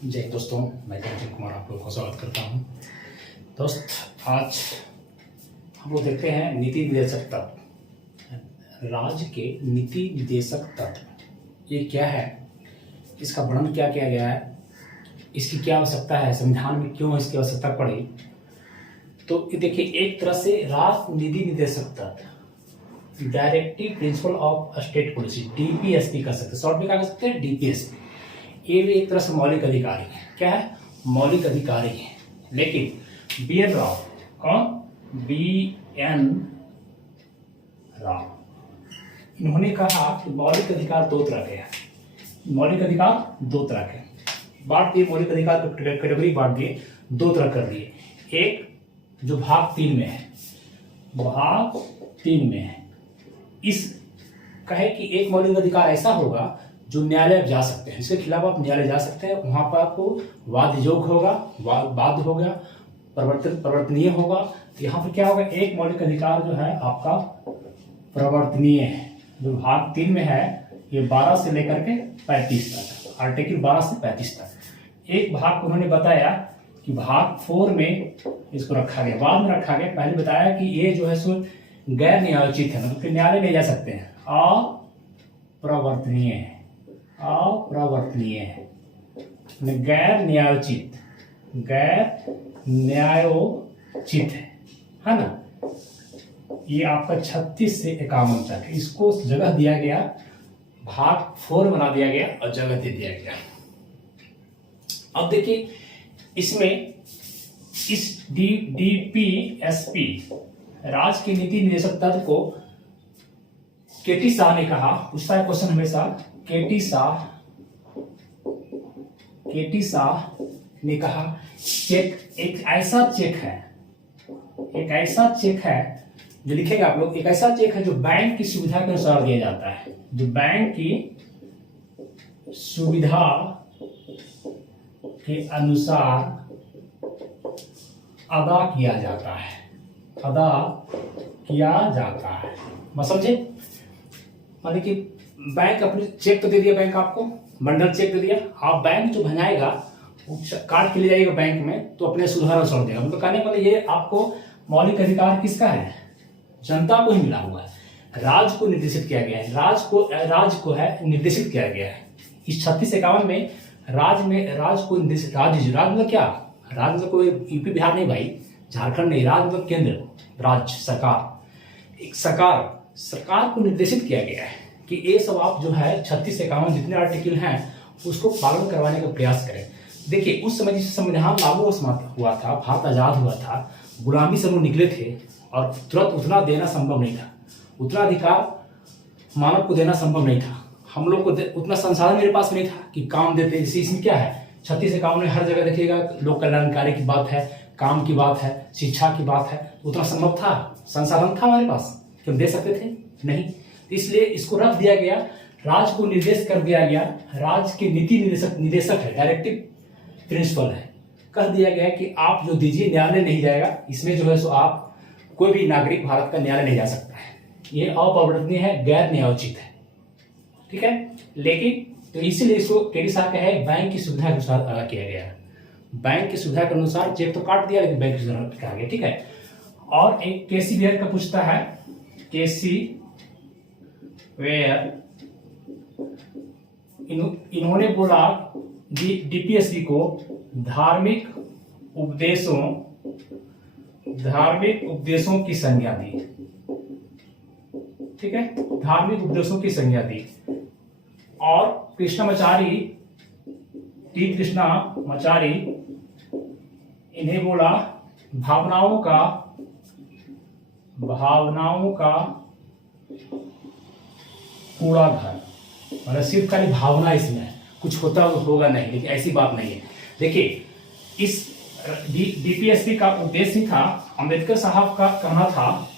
जय दोस्तों, मैं कंचन कुमार आप लोगों को स्वागत करता हूं। दोस्त, आज हम लोग देखते हैं नीति निर्देशक तत्व। राज्य के नीति निर्देशक तत्व ये क्या है, इसका वर्णन क्या किया गया है, इसकी क्या आवश्यकता है, संविधान में क्यों इसकी आवश्यकता पड़ी। तो देखिए, एक तरह से राज्य नीति निर्देशक तत्व, directive principle of state policy, DPSP कर सकते हैं, शॉर्ट में क्या कर सकते हैं, डीपीएसपी। ये भी एक तरह से मौलिक अधिकारी है। क्या है? मौलिक अधिकारी है। लेकिन बी एन राव, कौन? बी एन राव, इन्होंने कहा कि मौलिक अधिकार दो तरह के हैं। मौलिक अधिकार दो तरह के बांट दिए, मौलिक अधिकार को कैटेगरी बांट दिए, दो तरह कर दिए। एक जो भाग 3 में है, भाग 3 में है, इस कहे कि एक मौलिक अधिकार ऐसा होगा जो न्यायालय जा सकते हैं, इसके खिलाफ आप न्यायालय जा सकते हैं, वहां पर आपको वाद योग्य होगा, बाध्य होगा, परिवर्तनीय होगा। तो यहाँ पर क्या होगा, एक मौलिक अधिकार जो है आपका परिवर्तनीय है, जो भाग 3 में है, ये 12 से लेकर के 35 तक, आर्टिकल 12 से 35 तक। एक भाग को उन्होंने बताया कि भाग 4 में इसको रखा गया, बाद में रखा गया। पहले बताया कि ये जो है सो गैर न्यायोचित है, मतलब न्यायालय नहीं जा सकते हैं, अप्रवर्तनीय है, अप्रवर्तनीय है, गैर न्यायोचित, गैर न्यायोचित है ना। ये आपका 36 से 51 तक, इसको जगह दिया गया, भाग 4 बना दिया गया और जगह दे दिया गया। अब देखिए, इसमें इस डीपीएसपी राज्य के नीति निर्देशक तत्व को केटी शाह ने कहा, पूछता है क्वेश्चन हमेशा, केटी शाह ने कहा चेक एक ऐसा चेक है, एक ऐसा चेक है जो लिखेगा आप लोग, एक ऐसा चेक है जो बैंक की सुविधा के अनुसार दिया जाता है, जो बैंक की सुविधा के अनुसार अदा किया जाता है, अदा किया जाता है। मैं समझे? माने कि बैंक अपने चेक तो दे दिया, बैंक आपको बंडल चेक दे दिया, आप बैंक जो बनाएगा कार्ड के लिए जाएगा बैंक में, तो अपने सुधार अनुसार देगा। मतलब कहने वाले ये आपको मौलिक अधिकार किसका है? जनता को ही मिला हुआ है, राज्य को निर्देशित किया गया है, राज्य को है निर्देशित किया गया है। इस 36-51 में राज्य को निर्देशित, राज्य मतलब क्या? राज्य मतलब कोई यूपी बिहार नहीं भाई, झारखंड नहीं, राज्य मतलब केंद्र, राज्य सरकार, एक सरकार को निर्देशित किया गया है कि ये सब आप जो है 36-51 जितने आर्टिकल हैं उसको पालन करवाने का प्रयास करें। देखिए, उस समय जिस संविधान लागू हुआ था, भारत आजाद हुआ था, गुलामी से लोग निकले थे और तुरंत उतना देना संभव नहीं था, उतना अधिकार मानव को देना संभव नहीं था, हम लोग को उतना संसाधन मेरे पास नहीं था कि काम देते। जैसे इसमें क्या है, 36-51 में हर जगह देखिएगा लोक कल्याणकारी की बात है, काम की बात है, शिक्षा की बात है, तो उतना संभव था, संसाधन था हमारे पास कि हम दे सकते थे? नहीं। इसलिए इसको रख दिया गया, राज्य को निर्देश कर दिया गया, राज्य के नीति निदेशक है, डायरेक्टिव प्रिंसिपल है, कह दिया गया कि आप जो दीजिए न्यायालय नहीं जाएगा, इसमें जो है सो आप कोई भी नागरिक भारत का न्यायालय नहीं जा सकता है, ये अपरिवर्तनीय है, गैर न्यायोचित है, ठीक है। लेकिन तो इसीलिए इसको केटी शाह का है, बैंक की सुविधा के अनुसार अदा किया गया, बैंक की सुविधा के अनुसार चेक तो काट दिया, लेकिन बैंक की सुविधा कहा गया, ठीक है। और एक केसी वेयर का पूछता है, केसी वेयर, इन्होंने बोला डीपीएसपी को धार्मिक उपदेशों की संज्ञा दी, ठीक है, धार्मिक उपदेशों की संज्ञा दी। और टी कृष्णामाचारी इन्हें बोला भावनाओं का कूड़ा घर, मतलब सिर्फ खाली भावना इसमें है, कुछ होता होगा नहीं, लेकिन ऐसी बात नहीं है। देखिए, इस डीपीएसपी का उद्देश्य था, अंबेडकर साहब का कहना था,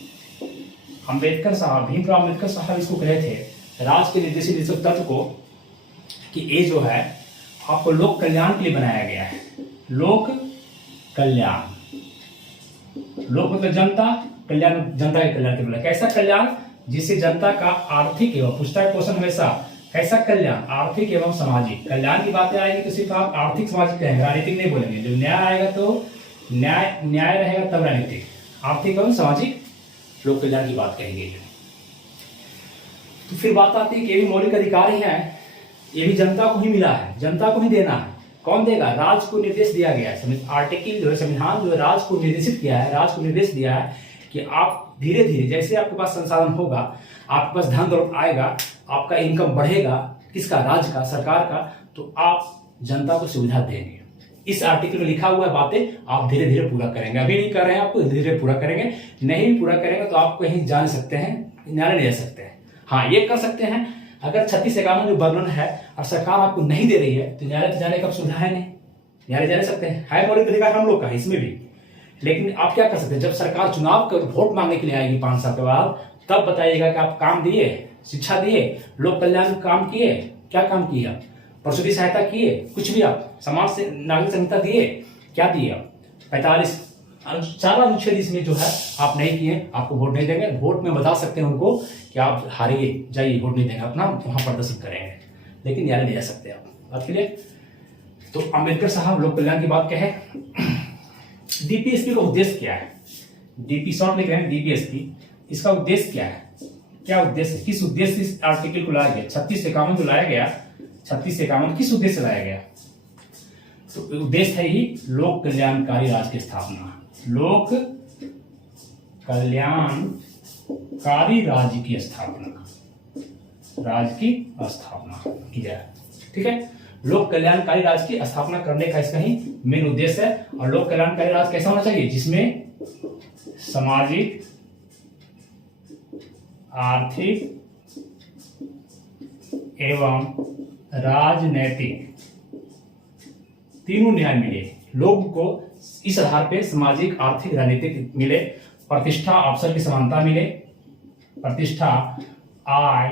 भीमराव अंबेडकर साहब इसको कहे थे, राज्य के निर्देशित तत्व को, कि ये जो है आपको लोक कल्याण के लिए बनाया गया है। लोक कल्याण, लोक मतलब जनता, कल्याण जनता के कल्याण के लिए। कैसा कल्याण? जिससे जनता का आर्थिक एवं, पूछता है क्वेश्चन हमेशा, कैसा कल्याण? आर्थिक एवं सामाजिक। कल्याण की बातें आएगी तो सिर्फ आप आर्थिक सामाजिक कहेंगे, राजनीतिक नहीं बोलेंगे। जब न्याय आएगा तो न्याय रहेगा तब राजनीतिक। आर्थिक एवं सामाजिक लोक कल्याण की बात कहेंगे। तो फिर बात आती है कि ये भी मौलिक अधिकार ही है, ये भी जनता को ही मिला है, जनता को ही देना है। कौन देगा? राज्य को निर्देश दिया गया है। आर्टिकल जो है, संविधान जो है राज्य को निर्देशित किया है, राज्य को निर्देश दिया है कि आप धीरे धीरे जैसे आपके पास संसाधन होगा, आपके पास धन दौलत आएगा, आपका इनकम बढ़ेगा, किसका? राज्य का, सरकार का, तो आप जनता को सुविधा देंगे। इस आर्टिकल में लिखा हुआ है बातें आप धीरे धीरे पूरा करेंगे। अभी नहीं कर रहे हैं, आपको धीरे धीरे पूरा करेंगे। नहीं पूरा करेंगे तो आप कहीं जा नहीं सकते हैं, न्यायालय नहीं जा सकते हैं। हाँ, ये कर सकते हैं, अगर 3651 जो वर्णन है और सरकार आपको नहीं दे रही है तो न्यायालय जाने का सुविधा है नहीं, न्यायालय जा नहीं सकते हैं। है मौलिक अधिकार हम लोग का इसमें भी। लेकिन आप क्या कर सकते हैं? जब सरकार चुनाव कर वोट मांगने के लिए आएगी 5 साल के बाद, तब बताइएगा कि आप काम दिए, शिक्षा दिए, लोक कल्याण काम किए, क्या काम किए आप? प्रसूति सहायता किए, कुछ भी आप समाज से नागरिक संहिता दिए, क्या दिए आप? 45 4 अनुच्छेद इसमें जो है आप नहीं किए, आपको वोट नहीं देंगे। वोट में बता सकते हैं उनको कि आप हारिए, जाइए, वोट नहीं देंगे, अपना वहां प्रदर्शन करेंगे, लेकिन न्यायालय नहीं जा सकते आप। बात क्लियर? तो अम्बेडकर साहब लोक कल्याण की बात कहे। डीपीएसपी का उद्देश्य क्या है? डीपी शॉर्ट लिख रहे हैं, डीपीएसपी, इसका उद्देश्य क्या है? क्या उद्देश्य, किस उद्देश्य से इस आर्टिकल को लाया गया? 3651 जो लाया गया, 3651 किस उद्देश्य से लाया गया? तो उद्देश्य है ही लोक कल्याणकारी राज्य की स्थापना। लोक कल्याणकारी राज्य की स्थापना, राज्य की स्थापना की जाए। ठीक है, लोक कल्याणकारी राज्य की स्थापना करने का इसका ही मेन उद्देश्य है। और लोक कल्याणकारी राज्य कैसा होना चाहिए? जिसमें सामाजिक, आर्थिक एवं राजनैतिक तीनों न्याय मिले। लोग को इस आधार पे सामाजिक, आर्थिक, राजनीतिक मिले। प्रतिष्ठा, अवसर की समानता मिले। प्रतिष्ठा, आय,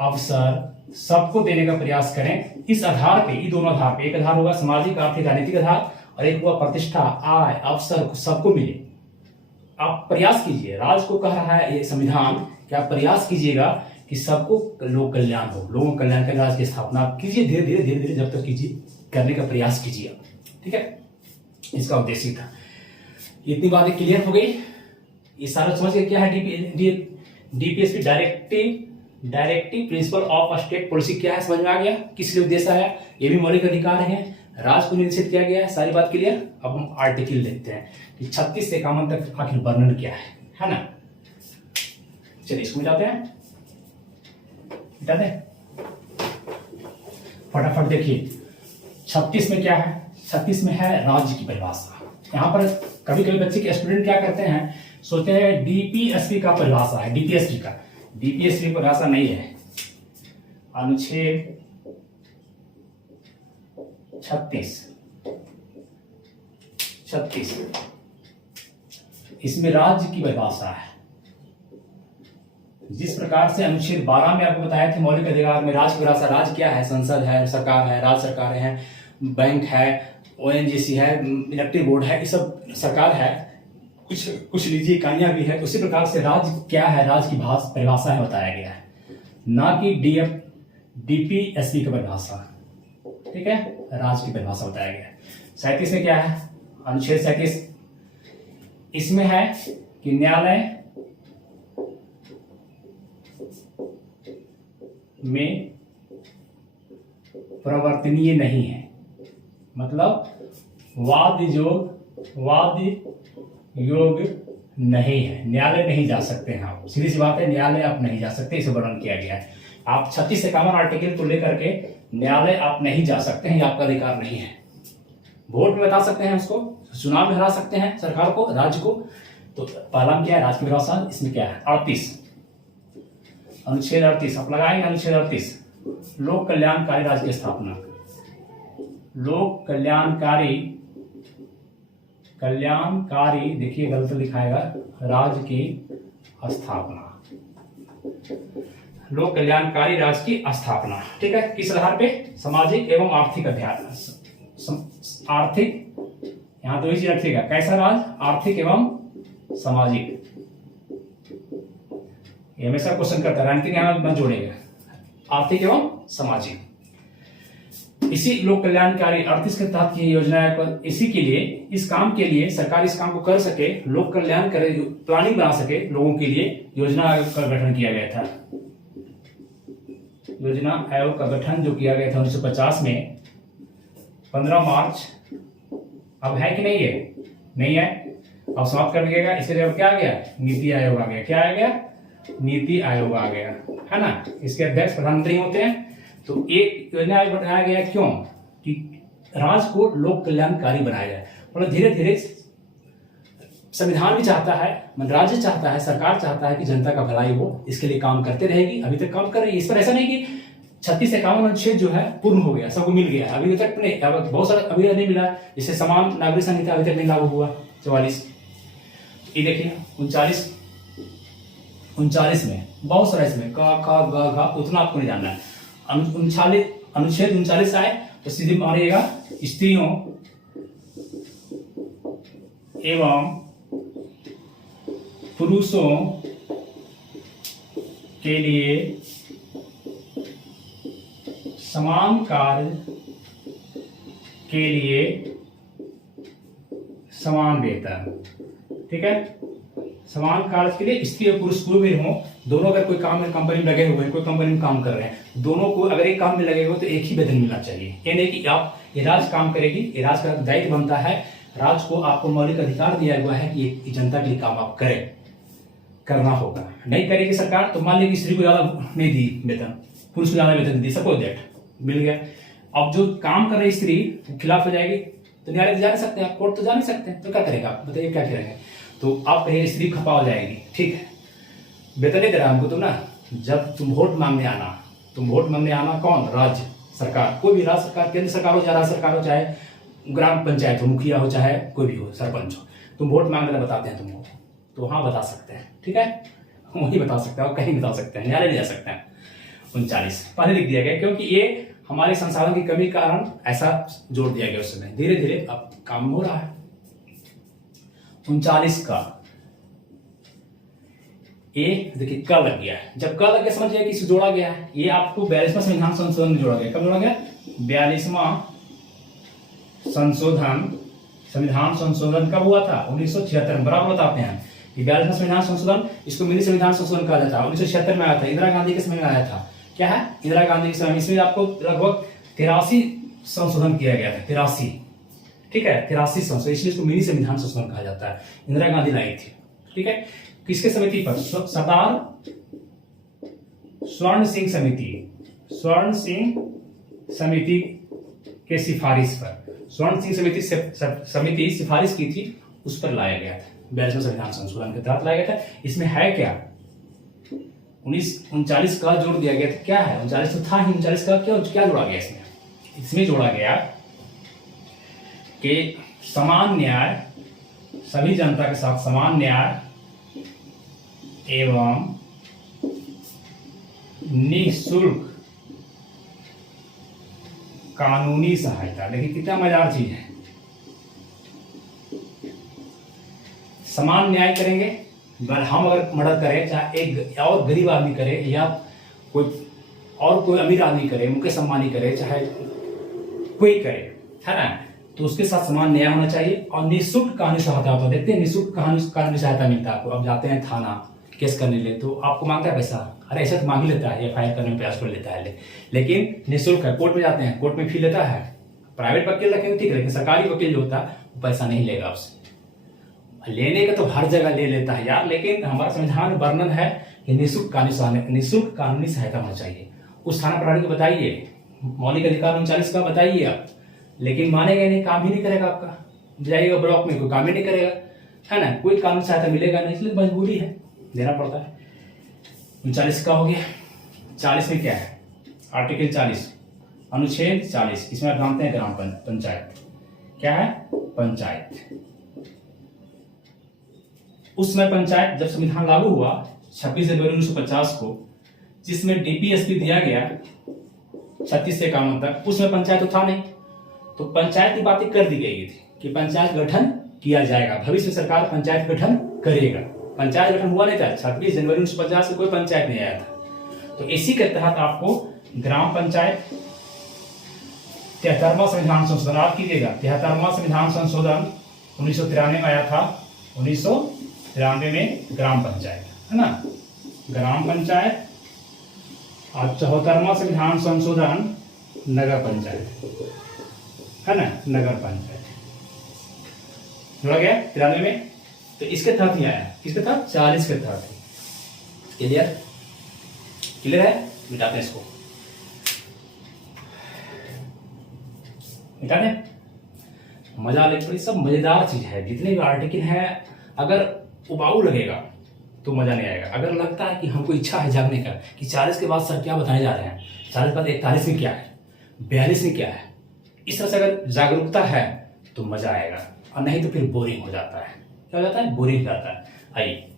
अवसर सबको देने का प्रयास करें। इस आधार पे, ये दोनों आधार पे, एक आधार होगा सामाजिक, आर्थिक, राजनीतिक आधार, और एक हुआ प्रतिष्ठा, आय, अवसर सबको मिले। आप प्रयास कीजिए, राज्य को कह रहा है ये संविधान कि आप प्रयास कीजिएगा कि सबको लोक कल्याण हो, लोगों कल्याण के राज्य की स्थापना आप कीजिए। धीरे धीरे धीरे धीरे जब तक कीजिए, करने का प्रयास कीजिए आप। ठीक है, इसका उद्देश्य था। इतनी बातें क्लियर हो गई। ये सारा समझ गए क्या है DPSP? Directive principle of state policy क्या है, समझ में आ गया? किस लिए उद्देश्य है? ये भी मौलिक अधिकार है, राज्य को निर्देशित किया गया है। सारी बात क्लियर। अब हम आर्टिकल देखते हैं कि 36 से 51 तक आखिर वर्णन क्या है ना? चलिए इसको मिटाते हैं, फटाफट देखिए। 36 में क्या है? 36 में है राज्य की परिभाषा। यहाँ पर कभी कभी बच्चे के स्टूडेंट क्या करते हैं, सोचते हैं डीपीएसपी का परिभाषा है। डीपीएसपी की परिभाषा नहीं है। अनुच्छेद 36 इसमें राज्य की परिभाषा है। जिस प्रकार से अनुच्छेद 12 में आपको बताया था मौलिक अधिकार में राज्य की परिभाषा, राज्य क्या है? संसद है, सरकार है, राज्य सरकार है, बैंक है, ओएनजीसी है, इलेक्ट्रिक बोर्ड है, ये सब सरकार है, कुछ निजी इकाइयां भी है। उसी प्रकार से राज्य क्या है, राज्य की परिभाषा में बताया गया है, ना कि डीपीएसपी की परिभाषा। ठीक है, राज्य की परिभाषा बताया गया है। 37 में क्या है? अनुच्छेद 37 इसमें है कि न्यायालय में प्रवर्तनीय नहीं है, मतलब वाद योग नहीं है, न्यायालय नहीं जा सकते हैं आप। सीधी सी बात है, न्यायालय आप नहीं जा सकते, इसे वर्णन किया गया है। आप 36 से 51 आर्टिकल को लेकर के न्यायालय आप नहीं जा सकते हैं, ये आपका अधिकार नहीं है। वोट में बता सकते हैं उसको, चुनाव में हरा सकते हैं सरकार को, राज्य को। तो पहला क्या है? राज्य की व्यवस्था। इसमें क्या है? 38 अनुच्छेद 38 आप लगाएंगे। अनुच्छेद 38 लोक कल्याणकारी राज्य की स्थापना। लोक कल्याणकारी देखिए गलत लिखाएगा, राज्य की स्थापना। लोक कल्याणकारी राज्य की स्थापना। ठीक है, किस आधार पे? सामाजिक एवं आर्थिक आर्थिक, यहां दो ही चीज रखिएगा। कैसा राज्य? आर्थिक एवं सामाजिक। ये हमेशा क्वेश्चन करता है, राजनीतिक यहां मत जोड़ेगा। आर्थिक एवं सामाजिक। इसी लोक कल्याणकारी 38 के तहत ये योजना है। इसी के लिए, इस काम के लिए सरकार इस काम को कर सके, लोक कल्याण करे, प्लानिंग बना सके लोगों के लिए, योजना आयोग का गठन किया गया था। योजना आयोग का गठन जो किया गया था 1950 में 15 मार्च। अब है कि नहीं है? नहीं है, अब समाप्त कर दिएगा। इसके जगह क्या आ गया? नीति आयोग आ गया। क्या आ गया? नीति आयोग आ गया, है ना। इसके अध्यक्ष प्रधानमंत्री होते हैं। तो एक योजना आयोग बनाया गया, क्यों? कि राज्य को लोक कल्याणकारी बनाया जाए। मतलब धीरे धीरे संविधान भी चाहता है, राज्य चाहता है, सरकार चाहता है कि जनता का भलाई हो, इसके लिए काम करते रहेगी। अभी तक काम कर रही है इस पर। ऐसा नहीं कि 36-51 अनुच्छेद जो है पूर्ण हो गया, सबको मिल गया, अभी तक नहीं, बहुत सारा अभी नहीं मिला। जैसे समान नागरिक संहिता अभी तक नहीं लागू हुआ 44। ये देखिए 39 में बहुत सारा, इसमें क ख ग घ उतना आपको नहीं जानना है। अनुच्छेद 39 आए तो सीधे मारिएगा, स्त्रियों एवं पुरुषों के लिए समान कार्य के लिए समान वेतन। ठीक है, समान कार्य के लिए स्त्री और पुरुष कोई भी हो, दोनों अगर कोई काम में कंपनी में लगे हुए हैं, कोई कंपनी में काम कर रहे हैं, दोनों को अगर एक काम में लगे हुए तो एक ही वेतन मिलना चाहिए। ये नहीं कि आप ये राज्य काम करेगी, ये राज्य का दायित्व बनता है, राज्य को आपको मौलिक अधिकार दिया हुआ है कि ये जनता के लिए काम आप करें, करना होगा। नहीं करेगी सरकार तो मान लीजिए स्त्री को ज्यादा नहीं दी वेतन, पुरुष को ज्यादा वेतन दी, सपोज दैट मिल गया। अब जो काम कर रही स्त्री खिलाफ हो जाएगी तो न्यायालय जा नहीं सकते, आप कोर्ट तो जा नहीं सकते, तो क्या करेगा आप बताइए, क्या करेंगे? तो आप कहेंगे स्त्री खपा हो जाएगी, ठीक है, वेतन नहीं दे रहा हमको, तो ना जब तुम वोट मांगने आना, कौन? राज्य सरकार, कोई भी राज्य सरकार, केंद्र सरकार हो, चाहे राज्य सरकार हो, चाहे ग्राम पंचायत हो, मुखिया हो, चाहे कोई भी हो, सरपंच हो, तुम वोट मांगने बताते हैं तुमको, तो हाँ बता सकते हैं, ठीक है, वही बता सकते हैं और कहीं बता सकते हैं, न्यायालय नहीं जा सकते हैं। 39 पहले लिख दिया गया क्योंकि ये हमारे संसाधन की कमी के कारण ऐसा जोड़ दिया गया उस समय। धीरे धीरे अब काम हो रहा है। 39 का ये देखिए क लग गया है। जब क लग गया समझ गया कि इसे जोड़ा गया है। ये आपको 42वां संविधान संशोधन में जोड़ा गया। कब जोड़ा गया? 42वां संशोधन, संविधान संशोधन कब हुआ था? 1976 में। बराबर बताते हैं ये 42वां संविधान संशोधन, इसको मिनी संविधान संशोधन कहा जाता है। 1976 में आया था, इंदिरा गांधी के समय में आया था। क्या है? इंदिरा गांधी के समय। इसमें आपको लगभग 83 संशोधन किया गया था, 83, ठीक है, 83 संशोधन, इसलिए इसको मिनी संविधान संशोधन कहा जाता है। इंदिरा गांधी लाई थी, ठीक है। किसके समिति पर? सरदार स्वर्ण सिंह समिति के सिफारिश पर, स्वर्ण सिंह समिति सिफारिश की थी, उस पर लाया गया था। 42वां संविधान संशोधन के तहत लाया गया था। इसमें है क्या? 39 का जोड़ दिया गया था। क्या है? 39 तो था ही, 39 का क्या जोड़ा गया इसमें? इसमें जोड़ा गया कि समान न्याय, सभी जनता के साथ समान न्याय एवं निःशुल्क कानूनी सहायता। देखिए कितना मजेदार चीज है। समान न्याय करेंगे, हम अगर मर्डर करें, चाहे एक और गरीब आदमी करे या कोई अमीर आदमी करे, मुकेश अंबानी करे, चाहे कोई करे, है ना, तो उसके साथ समान न्याय होना चाहिए। और निःशुल्क कानूनी सहायता होता है। देखते हैं निःशुल्क कानूनी सहायता मिलता है आपको। अब जाते हैं थाना केस करने ले तो आपको मांगता है पैसा, अरे ऐसा तो मांग ही लेता है, FIR करने में प्रयास कर लेता है, लेकिन निःशुल्क है। कोर्ट में जाते हैं, कोर्ट में फी लेता है। प्राइवेट वकील रखेंगे ठीक है, लेकिन सरकारी वकील जो होता है वो पैसा नहीं लेगा आपसे। लेने का तो हर जगह ले लेता है यार, लेकिन हमारा संविधान में वर्णन है कि निःशुल्क कानूनी सहायता होना चाहिए। उस थाना प्रणाली को बताइए, मौलिक अधिकार 39 का बताइए आप, लेकिन मानेगा नहीं, काम ही नहीं करेगा आपका। जाइएगा ब्लॉक में, कोई काम ही नहीं करेगा, है ना, कोई कानूनी सहायता मिलेगा नहीं, इसलिए मजबूरी है, देना पड़ता है। 39 का हो गया। 40 में क्या है? आर्टिकल 40 अनुच्छेद 40, इसमें आप जानते हैं ग्राम पंचायत। क्या है? पंचायत। उस समय पंचायत जब संविधान लागू हुआ 26 जनवरी 1950 को, जिसमें DPSP दिया गया 36 से 51 तक, उसमें पंचायत तो था नहीं, तो पंचायत की बातें कर दी गई थी कि पंचायत गठन किया जाएगा, भविष्य में सरकार पंचायत गठन करेगा। पंचायत गठन हुआ नहीं था। 26 जनवरी 1950 से कोई पंचायत नहीं आया था। तो इसी के तहत आपको ग्राम पंचायत 73वां संविधान संशोधन, आप कीजिएगा 73वां संविधान संशोधन 1993 में आया था, 1993 में ग्राम पंचायत, है ना, ग्राम पंचायत। और 74वां संविधान संशोधन नगर पंचायत, है ना, नगर पंचायत जोड़ा गया 93 में। तो इसके तहत ही आया, किसके तहत, 40 के तहत। क्लियर, क्लियर है, मिटाते हैं इसको, मिटा दें। मजा लेकिन ये सब मजेदार चीज है, जितने भी आर्टिकल है, अगर उबाऊ लगेगा तो मजा नहीं आएगा। अगर लगता है कि हमको इच्छा है जागने का कि 40 के बाद सर क्या बताने जा रहे हैं, 40 के बाद 41 में क्या है, 42 में क्या है, इस तरह से अगर जागरूकता है तो मजा आएगा, और नहीं तो फिर बोरिंग हो जाता है। क्या हो जाता है, बोरिंग हो जाता है। आइए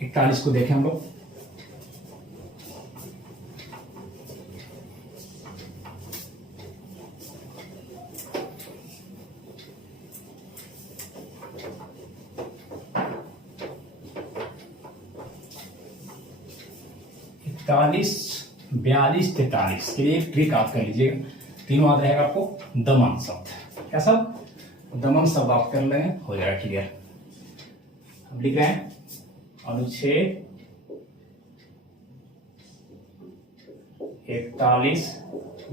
41 को देखें हम लोग। इकतालीस, 42, 43 के लिए एक ट्रिक आप कर लीजिएगा। तीनों याद रहेगा आपको। दमन शब्द, क्या शब्द, दमन शब्द आप कर लेंगे, हो जाएगा क्लियर। अब लिख रहे हैं अनुच्छेद 41,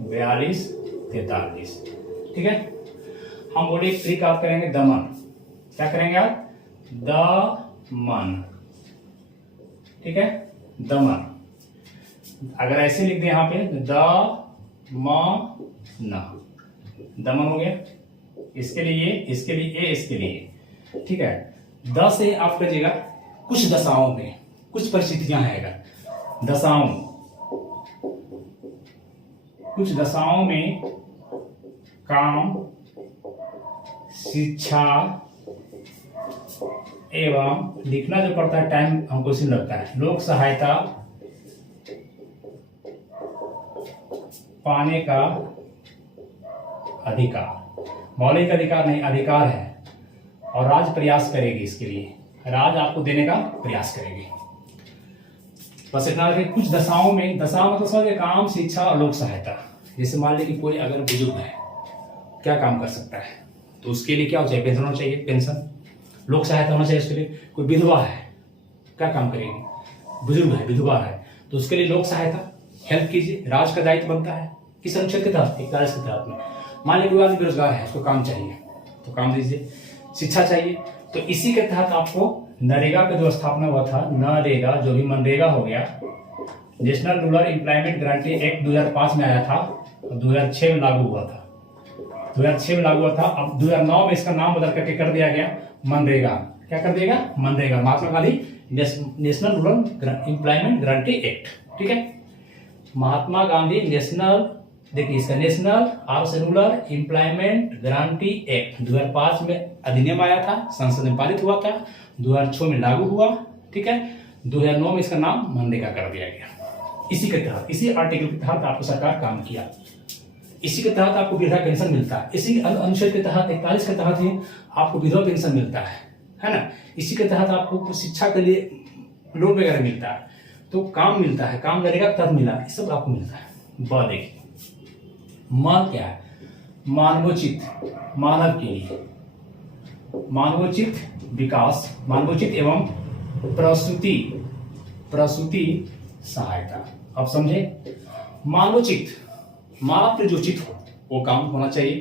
42, 43, ठीक है। हम बोले एक ट्रिक आप करेंगे दमन, क्या करेंगे आप, दमन, ठीक है, दमन। अगर ऐसे लिख दें यहाँ पे दमन हो गया, इसके लिए, इसके लिए, इसके लिए, ठीक है। 10 से आप करिएगा कुछ दशाओं में, कुछ परिस्थितियां हैं, अगर दशाओं, कुछ दशाओं में काम, शिक्षा एवं लिखना जो पड़ता है, टाइम हमको इसी लगता है, लोक सहायता पाने का अधिकार, मौलिक अधिकार नहीं, अधिकार है, और राज्य प्रयास करेगी इसके लिए, राज्य आपको देने का प्रयास करेगी। बस इतना रखें, कुछ दशाओं में, दशाओं मतलब समझिए काम, शिक्षा और लोक सहायता। जैसे मान लीजिए कि कोई अगर बुजुर्ग है, क्या काम कर सकता है, तो उसके लिए क्या हो चाहिए, पेंशन होना चाहिए, पेंशन, लोक सहायता होना चाहिए उसके लिए। कोई विधवा है, क्या काम करेगी, बुजुर्ग है, विधवा है, तो उसके लिए लोक सहायता, हेल्प कीजिए, राज्य का दायित्व बनता है। किस अनुच्छेद के तहत, 41 के तहत में। मान लीजिए कोई आदमी बेरोजगार है, उसको काम चाहिए, तो काम दीजिए, शिक्षा चाहिए, तो इसी के तहत आपको नरेगा का जो स्थापना हुआ था, नरेगा जो भी मनरेगा हो गया, national rural employment guarantee act 2005 में आया था, 2006 में लागू हुआ था, 2006 में लागू हुआ था। अब 2009 में इसका नाम बदल करके कर दिया गया मनरेगा। क्या कर दिएगा, MNREGA, Mahatma Gandhi national rural employment guarantee act, ठीक है। महात्मा गांधी नेशनल, देखिए इसका नेशनल और रूरल एम्प्लॉयमेंट गारंटी एक्ट 2005 में अधिनियम आया था, संसद में पारित हुआ था, 2006 में लागू हुआ, ठीक है। 2009 में इसका नाम मनरेगा कर दिया गया। इसी के तहत, इसी आर्टिकल के तहत आपको सरकार काम किया, इसी के तहत आपको वृद्धा पेंशन मिलता है, इसी अनुच्छेद के तहत 41 के तहत ही आपको विधवा पेंशन मिलता है ना। इसी के तहत आपको शिक्षा के लिए लोन वगैरह मिलता है, तो काम मिलता है, काम नरेगा के तहत मिला, ये सब आपको मिलता है। ब देखिए, म क्या है, मानवोचित, मानव के लिए, मानवोचित विकास, मानवोचित एवं प्रसूति सहायता। आप समझे, मानवोचित, मानव पे जो उचित हो वो काम होना चाहिए।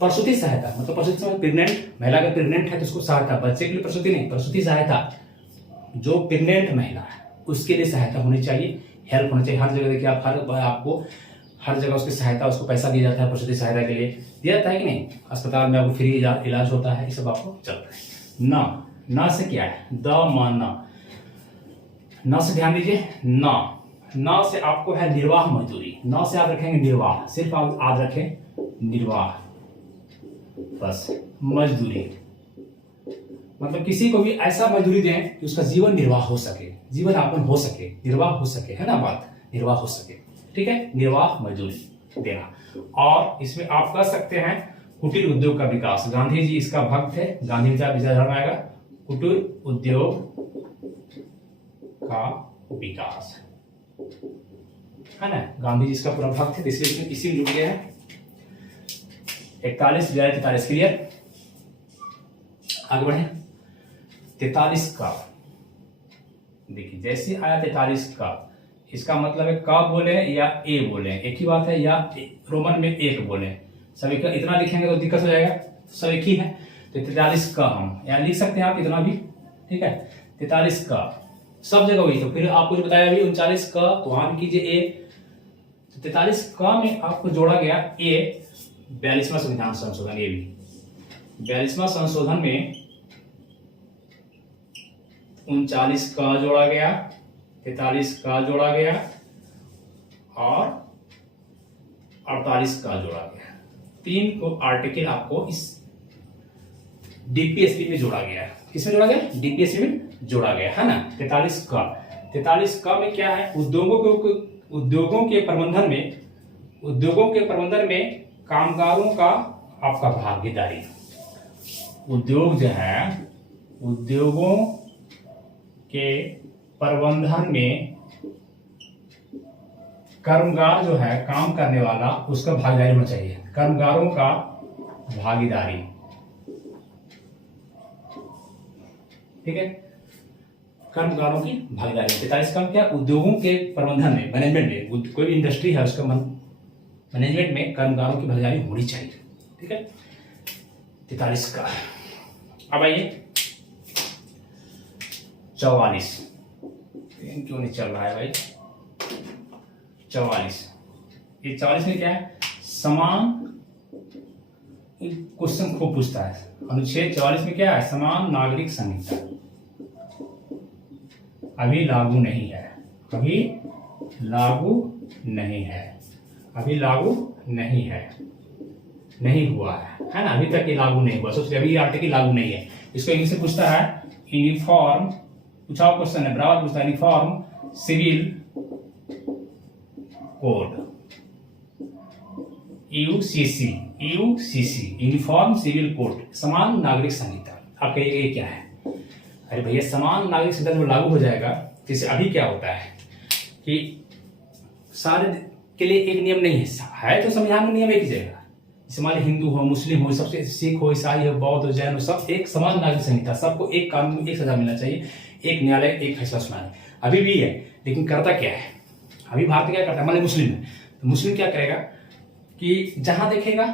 प्रसूति सहायता मतलब प्रसूति समय प्रेग्नेंट महिला अगर प्रेग्नेंट है तो उसको सहायता, बच्चे के लिए प्रसूति नहीं, प्रसूति सहायता, जो प्रेग्नेंट महिला है उसके लिए सहायता होनी चाहिए, हेल्प होनी चाहिए। हर जगह देखिए आप, आपको हर जगह उसकी सहायता, उसको पैसा दिया जाता है, प्रसूति सहायता के लिए दिया जाता है कि नहीं, अस्पताल में आपको फ्री इलाज होता है, ये सब आपको चलता है। न से क्या है, द माना, न से ध्यान दीजिए, न से आपको है निर्वाह मजदूरी, न से आप रखेंगे निर्वाह, सिर्फ आप याद रखें निर्वाह, बस मजदूरी मतलब किसी को भी ऐसा मजदूरी दें कि उसका जीवन निर्वाह हो सके, जीवन यापन हो सके, निर्वाह हो सके, है ना बात, निर्वाह हो सके, ठीक है, निर्वाह मजदूरी देना। और इसमें आप कर सकते हैं कुटीर उद्योग का विकास, गांधी जी इसका भक्त थे, गांधी विचारधारा आएगा कुटीर उद्योग का विकास, है ना, गांधी जी इसका पूरा भक्त थे, इसलिए इसी में जुड़ गया है। 41 बजाय 43 क्लियर। आगे बढ़े। 43 का देखिए, जैसे आया 43 का, इसका मतलब है का बोले या ए बोले, एक ही बात है, या रोमन में एक बोले, सब एक। इतना लिखेंगे तो दिक्कत हो जाएगा, सब एक ही है। तो 43 का हम यहाँ लिख सकते हैं आप इतना भी, ठीक है। 43 का सब जगह वही। तो फिर आपको जो बताया अभी 39 का, तो वहां भी कीजिए ए। तो 43 का में आपको जोड़ा गया ए, 42वां संविधान संशोधन। ये भी 42वां संशोधन में 39 का जोड़ा गया, 43 का जोड़ा गया और 48 का जोड़ा गया। 3 को आर्टिकल आपको इस डीपीएसपी में जोड़ा गया। किसमें जोड़ा गया? डीपीएसपी में जोड़ा गया, है ना। 43 का में क्या है? उद्योगों के प्रबंधन में कामगारों का आपका भागीदारी। उद्योग जो है, उद्योगों के प्रबंधन में कर्मगार जो है, काम करने वाला, उसका भागीदारी होना चाहिए। कर्मगारों का भागीदारी, ठीक है, कर्मगारों की भागीदारी। 43 का क्या? उद्योगों के प्रबंधन में, मैनेजमेंट में, कोई भी इंडस्ट्री है उसका मैनेजमेंट में कर्मगारों की भागीदारी होनी चाहिए, ठीक है। 43 का। अब आइए 44। क्यों नहीं चल रहा है भाई? 44, ये 44 में क्या है? समान, क्वेश्चन खूब पूछता है। अनुच्छेद 44 में क्या है? समान नागरिक संहिता अभी लागू नहीं है, अभी लागू नहीं है, अभी लागू नहीं है, नहीं हुआ है ना, अभी तक ये लागू नहीं हुआ। सोचिए अभी आर्टिकल लागू नहीं है। इसको इंग्लिश में पूछता है यूनिफॉर्म, पूछा हुआ क्वेश्चन है, बराबर पूछता है, uniform civil code, UCC, uniform civil code, समान नागरिक संहिता। आप कहिएगा ये क्या है? अरे भैया, समान नागरिक संहिता जब लागू हो जाएगा, जैसे अभी क्या होता है कि सारे के लिए एक नियम नहीं है तो संविधान में नियम एक ही जाएगा। जैसे मान हिंदू हो, मुस्लिम हो, सबसे सिख हो, ईसाई हो, बौद्ध हो, जैन हो, सब एक समान नागरिक संहिता, सबको एक कानून, एक सजा मिलना चाहिए, एक न्यायालय, एक फैसला सुनाने। अभी भी है, लेकिन करता क्या है? अभी भारत क्या करता है? मान मुस्लिम है तो मुस्लिम क्या करेगा कि जहां देखेगा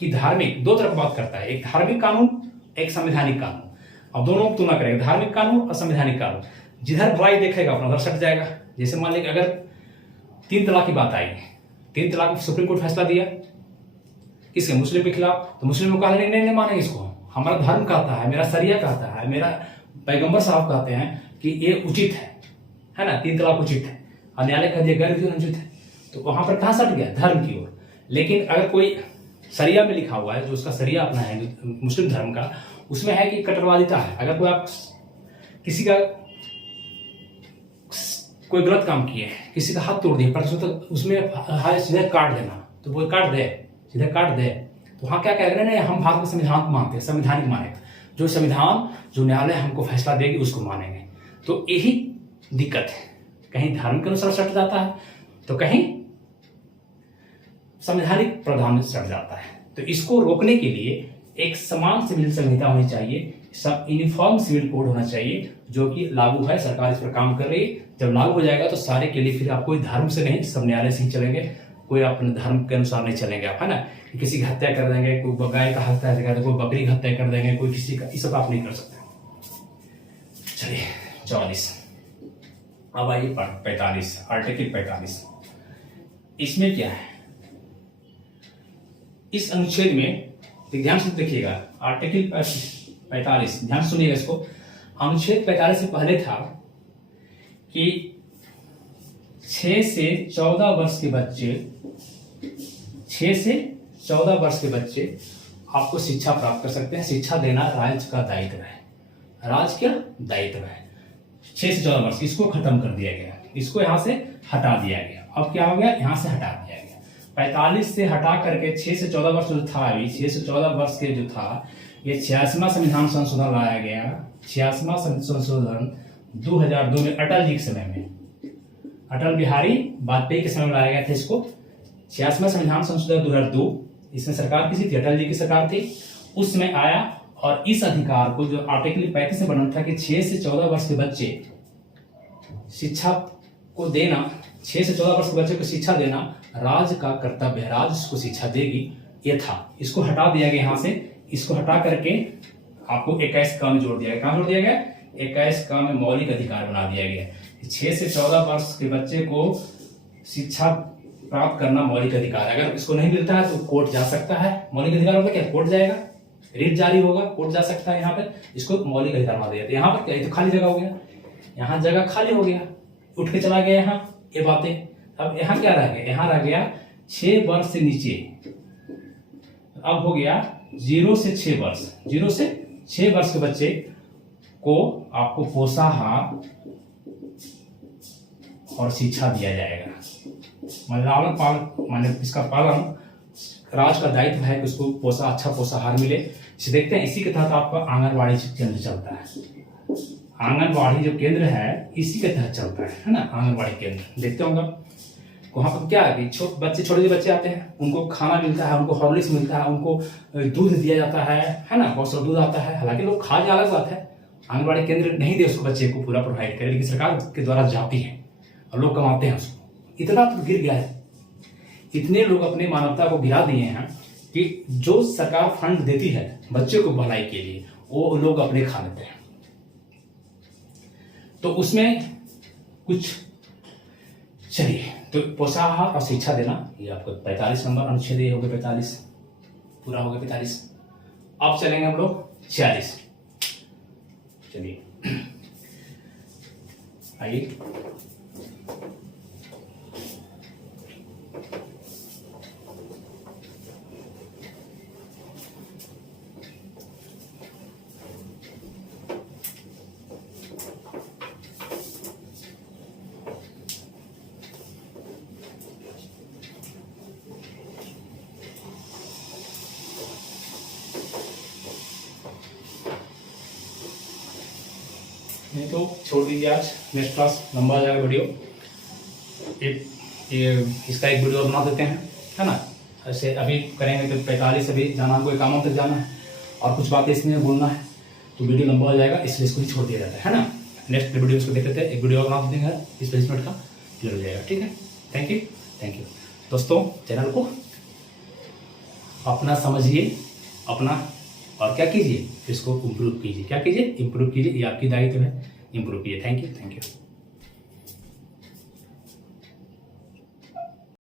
कि धार्मिक, दो तरफ बात करता है, एक धार्मिक कानून, एक संवैधानिक कानून। अब दोनों को तुलना करेगा, धार्मिक कानून और संवैधानिक कानून। जिधर बुराई देखेगा अपना उधर सट जाएगा। जैसे मान लीजिए अगर 3 तलाक की बात आई, 3 तलाक सुप्रीम कोर्ट फैसला दिया किसके? मुस्लिम के खिलाफ, तो मुस्लिम को कहा नहीं मानेंगे इसको, हमारा धर्म कहता है, मेरा शरिया कहता है, मेरा पैगंबर साहब कहते हैं कि ये उचित है ना, 3 तलाक उचित है, और न्यायालय कह दिया गैर अनुचित है। तो वहां पर कहां सट गया? धर्म की ओर। लेकिन अगर कोई शरिया में लिखा हुआ है, जो उसका शरिया अपना है मुस्लिम धर्म का, उसमें है कि कट्टरवादिता है। अगर कोई आप किसी का कोई गलत काम किए, किसी का हाथ तोड़ दिए, पर तो उसमें सीधे काट देना, तो वो काट दे, सीधे काट दे, तो वहां क्या कह रहे हैं? हम भारत में संविधान को मानते हैं, संवैधानिक मानेगा, जो संविधान, जो न्यायालय हमको फैसला देगी उसको मानेंगे। तो यही दिक्कत है, कहीं धर्म के अनुसार सट जाता है तो कहीं संवैधानिक प्रावधान में सट जाता है। तो इसको रोकने के लिए एक समान सिविल संहिता होनी चाहिए, सब यूनिफॉर्म सिविल कोड होना चाहिए, जो कि लागू है, सरकार इस पर काम कर रही है। जब लागू हो जाएगा तो सारे के लिए फिर आप कोई धर्म से नहीं, सब न्यायालय से ही चलेंगे, कोई अपने धर्म के अनुसार नहीं चलेंगे आप, है ना। कि किसी की हत्या कर देंगे, कोई गाय का हत्या कर देंगे, कोई बकरी की हत्या कर देंगे, कोई किसी का, ये सब आप नहीं कर सकते। चलिए 44। अब आइए 45, आर्टिकल 45। इसमें क्या है? इस अनुच्छेद में ध्यान से देखिएगा, आर्टिकल 45, ध्यान सुनिएगा इसको। अनुच्छेद 45 से पहले था कि 6 से 14 वर्ष के बच्चे, 6 से 14 वर्ष के बच्चे आपको शिक्षा प्राप्त कर सकते हैं। शिक्षा देना राज्य का दायित्व है, राज्य का दायित्व है। 6 से 14 वर्ष, इसको खत्म कर दिया गया, इसको यहां से हटा दिया गया। अब क्या हो गया? यहां से हटा दिया गया। 45 से हटा करके 6 से 14 वर्ष जो था, अभी 6 से 14 वर्ष के जो था, ये 86वां संविधान संशोधन लाया गया। 86वां संशोधन 2002 में, अटल जी के समय में, अटल बिहारी वाजपेयी के समय में लाया गया था इसको। 86वां संविधान संशोधन 2002, इसमें सरकार किसी थी? अटल जी की सरकार थी, उस समय आया। और इस अधिकार को जो आर्टिकल 35 में बना था कि 6 से 14 वर्ष के बच्चे शिक्षा को देना, 6 से 14 वर्ष के बच्चे को शिक्षा देना राज्य का कर्तव्य है, राज्य उसको शिक्षा देगी, ये था। इसको हटा दिया गया यहाँ से, इसको हटा करके आपको 21 में जोड़ दिया गया। कहाँ जोड़ दिया गया? 21 में मौलिक अधिकार बना दिया गया। 6 से 14 वर्ष के बच्चे को शिक्षा प्राप्त करना मौलिक अधिकार है। अगर इसको नहीं मिलता है तो कोर्ट जा सकता है। मौलिक अधिकार होगा क्या? कोर्ट जाएगा, रिट जारी होगा, कोर्ट जा सकता है। यहाँ पर इसको मौलिक अधिकार मान दिया जाता है। यहाँ पर क्या, तो खाली जगह हो गया, यहाँ जगह खाली हो गया, उठ के चला गया यहाँ ये बातें। अब यहाँ क्या रह गया? यहाँ रह गया 6 वर्ष से नीचे, अब हो गया 0 से 6 वर्ष। 0 से 6 वर्ष के बच्चे को आपको पोषाहार और शिक्षा दिया जाएगा। लालन पालन माने इसका पालन राज्य का दायित्व है कि उसको अच्छा पोषाहार मिले। इसे देखते हैं, इसी के तहत आपका आंगनबाड़ी केंद्र चलता है। आंगनबाड़ी जो केंद्र है इसी के तहत चलता है ना, आंगनबाड़ी केंद्र। देखते होंगे वहाँ पर क्या है कि छोटे बच्चे आते हैं, उनको खाना मिलता है, उनको हॉर्लिक्स मिलता है, उनको दूध दिया जाता है ना, बहुत सारा दूध आता है। हालांकि लोग खा जाए अलग बात है, आंगनबाड़ी केंद्र नहीं दे उसको बच्चे को पूरा प्रोवाइड करे, लेकिन सरकार के द्वारा जाती है और लोग कमाते हैं उसको। इतना तो गिर गया है, इतने लोग अपने मानवता को गिरा दिए हैं कि जो सरकार फंड देती है बच्चे को भलाई के लिए, वो लोग अपने खा लेते हैं। तो उसमें कुछ चलिए, तो पोषाहार और शिक्षा देना, ये आपको 45 नंबर अनुच्छेद हो गया, 45 पूरा हो गया 45। अब चलेंगे हम लोग 46। चलिए आइए, नहीं तो छोड़ दीजिए, आज नेक्स्ट क्लास लंबा हो जाएगा वीडियो। इसका एक वीडियो बना देते हैं, है ना। ऐसे अभी करेंगे तो 45 अभी जाना, कोई काम तक जाना है और कुछ बातें इसमें बोलना है, तो वीडियो लंबा हो जाएगा, इसलिए इसको ही छोड़ दिया जाता है ना। नेक्स्ट वीडियो इसको देख लेते हैं, एक वीडियो बना देंगे 20-25 मिनट का, क्लियर हो जाएगा। ठीक है, थैंक यू दोस्तों। चैनल को अपना समझिए, अपना और क्या कीजिए, इसको इम्प्रूव कीजिए। क्या कीजिए? इम्प्रूव कीजिए, ये आपकी दायित्व है, इम्प्रूव कीजिए। Thank you.